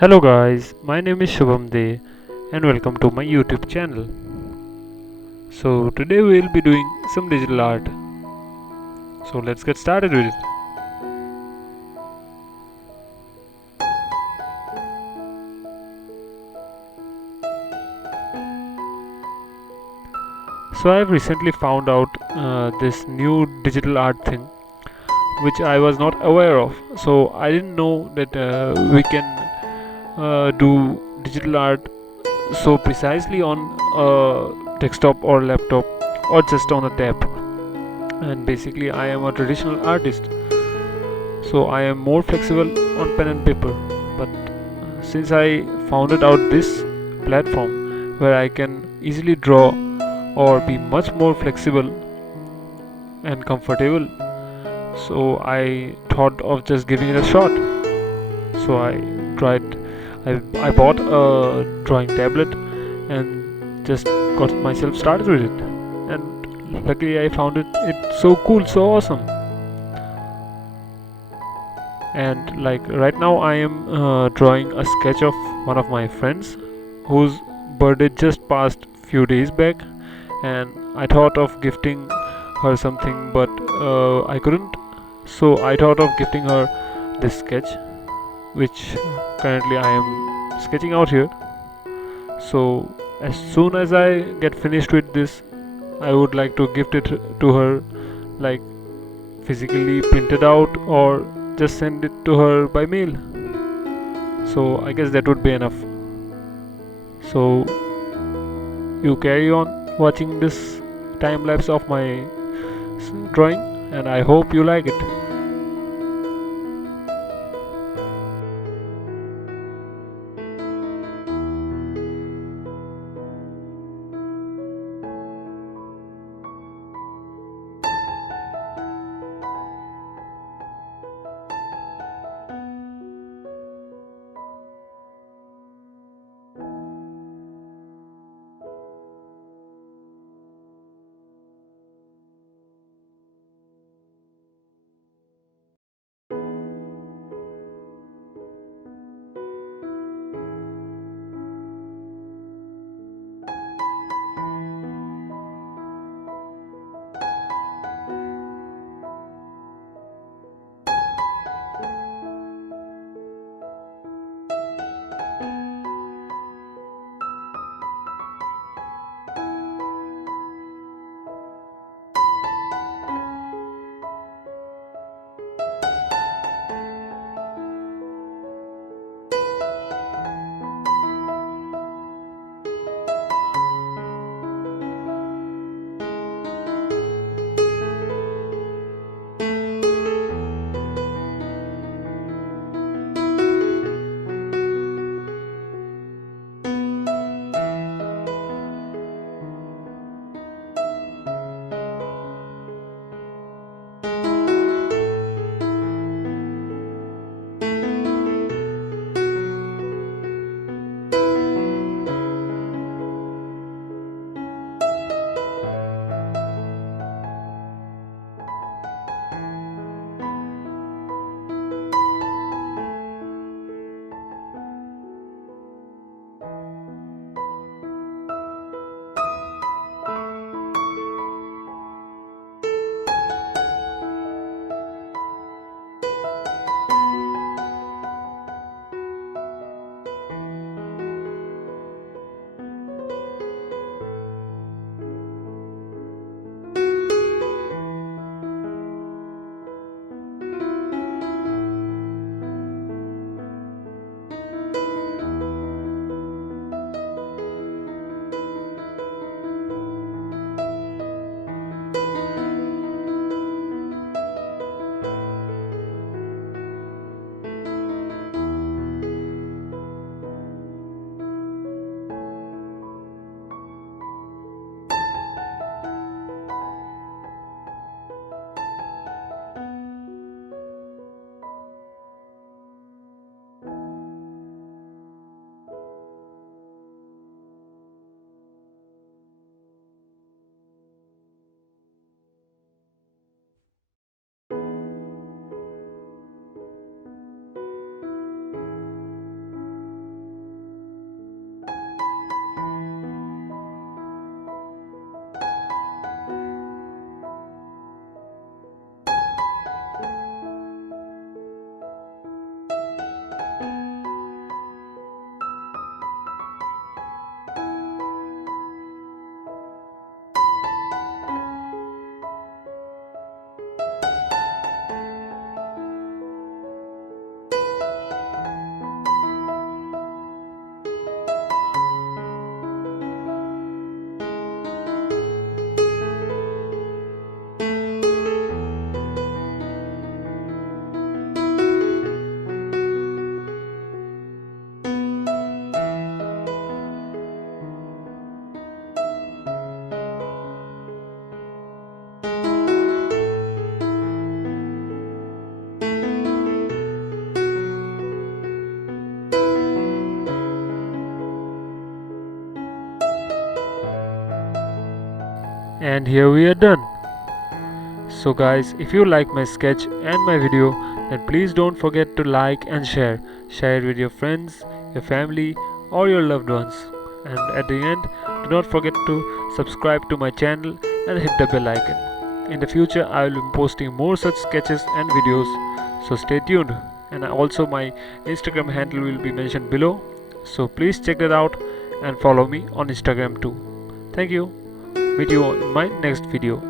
Hello guys, my name is Shubham De and welcome to my YouTube channel. So today we will be doing some digital art. So let's get started with it. So I've recently found out this new digital art thing which I was not aware of. So I didn't know that we can do digital art so precisely on a desktop or laptop or just on a tab. And basically I am a traditional artist, so I am more flexible on pen and paper. But since I founded out this platform where I can easily draw or be much more flexible and comfortable, so I thought of just giving it a shot. So I tried, I bought a drawing tablet and just got myself started with it. And luckily I found it so cool, so awesome. And like right now I am drawing a sketch of one of my friends whose birthday just passed few days back, and I thought of gifting her something, but I couldn't. So I thought of gifting her this sketch, which currently I am sketching out here. So as soon as I get finished with this, I would like to gift it to her, like physically printed out, or just send it to her by mail. So I guess that would be enough. So you carry on watching this time lapse of my drawing, and I hope you like it. And here we are done. So guys, if you like my sketch and my video, then please don't forget to like and share. Share it with your friends, your family, or your loved ones. And at the end, do not forget to subscribe to my channel and hit the bell icon. In the future, I will be posting more such sketches and videos, so stay tuned. And also my Instagram handle will be mentioned below, so please check that out and follow me on Instagram too. Thank you. Meet you on my next video.